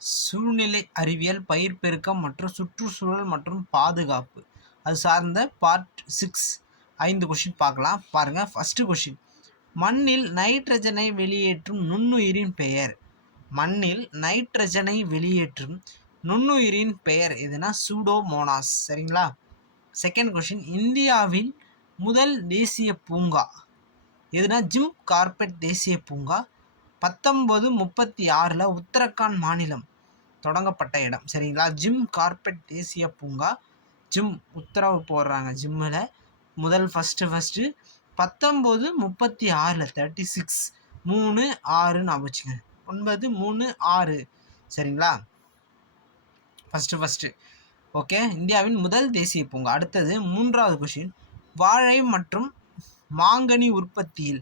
சூழ்நிலை அறிவியல், பயிர் பெருக்கம் மற்றும் சுற்றுச்சூழல் மற்றும் பாதுகாப்பு. அது சார்ந்த பார்ட் 6 5 கொஷின் பார்க்கலாம். பாருங்கள். ஃபஸ்ட்டு கொஷின், மண்ணில் நைட்ரஜனை வெளியேற்றும் நுண்ணுயிரின் பெயர். மண்ணில் நைட்ரஜனை வெளியேற்றும் நுண்ணுயிரின் பெயர் எதுனா சூடோமோனாஸ். சரிங்களா? செகண்ட் கொஷின், இந்தியாவின் முதல் தேசிய பூங்கா எதுனா ஜிம் கார்பெட் தேசிய பூங்கா 1936 உத்தரகாண்ட் மாநிலம் தொடங்கப்பட்ட இடம். சரிங்களா? ஜிம் கார்பெட் தேசிய பூங்கா, ஜிம் உத்தரவு போடுறாங்க ஜிம்மில் ஃபஸ்ட்டு 1936 36 3 6 நான் வச்சுக்கேன் 9 3 6. சரிங்களா? First okay. இந்தியாவின் முதல் தேசிய பூங்கா. அடுத்தது மூன்றாவது கொஷின், வாழை மற்றும் மாங்கனி உற்பத்தியில்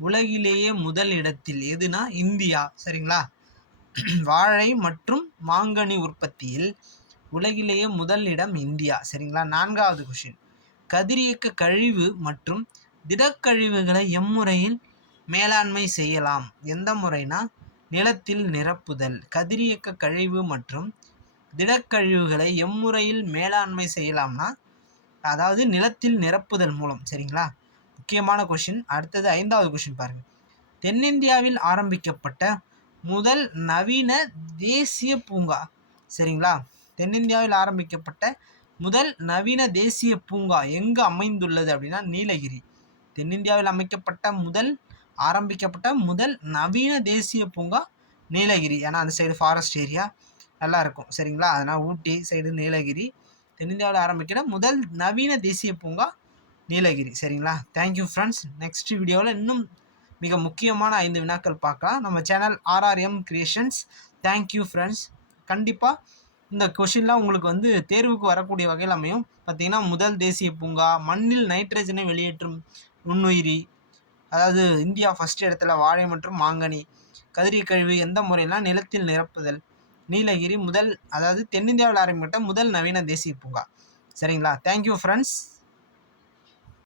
உலகிலேயே முதல் இடத்தில் எதுனா இந்தியா. சரிங்களா? வாழை மற்றும் மாங்கனி உற்பத்தியில் உலகிலேயே முதல் இடம் இந்தியா. சரிங்களா? நான்காவது கொஷின், கதிரியக்க கழிவு மற்றும் திடக்கழிவுகளை எம்முறையில் மேலாண்மை செய்யலாம். எந்த முறைனா நிலத்தில் நிரப்புதல். கதிரியக்க கழிவு மற்றும் திடக்கழிவுகளை எம்முறையில் மேலாண்மை செய்யலாம்னா அதாவது நிலத்தில் நிரப்புதல் மூலம். சரிங்களா? முக்கியமான கொஷின். அடுத்தது ஐந்தாவது கொஷின் பாருங்கள். தென்னிந்தியாவில் ஆரம்பிக்கப்பட்ட முதல் நவீன தேசிய பூங்கா. சரிங்களா? தென்னிந்தியாவில் ஆரம்பிக்கப்பட்ட முதல் நவீன தேசிய பூங்கா எங்கு அமைந்துள்ளது அப்படின்னா நீலகிரி. தென்னிந்தியாவில் ஆரம்பிக்கப்பட்ட முதல் நவீன தேசிய பூங்கா நீலகிரி. ஏன்னா அந்த சைடு ஃபாரஸ்ட் ஏரியா நல்லாயிருக்கும். சரிங்களா? அதனால் ஊட்டி சைடு நீலகிரி. தென்னிந்தியாவில் ஆரம்பிக்கிற முதல் நவீன தேசிய பூங்கா நீலகிரி. சரிங்களா? Thank you friends. நெக்ஸ்ட் வீடியோவில் இன்னும் மிக முக்கியமான 5 வினாக்கள் பார்க்கலாம். நம்ம channel RRM creations. Thank you friends. கண்டிப்பாக இந்த கொஷின்லாம் உங்களுக்கு தேர்வுக்கு வரக்கூடிய வகையில் அமையும். பார்த்திங்கன்னா முதல் தேசிய பூங்கா, மண்ணில் நைட்ரஜனை வெளியேற்றும் நுண்ணுயிரி, அதாவது இந்தியா ஃபஸ்ட் இடத்துல வாழை மற்றும் மாங்கனி, கதிரியக்கழிவு எந்த முறையெல்லாம் நிலத்தில் நிரப்புதல், நீலகிரி அதாவது தென்னிந்தியாவில் ஆரம்பிக்கப்பட்ட முதல் நவீன தேசிய பூங்கா. சரிங்களா? Thank you friends.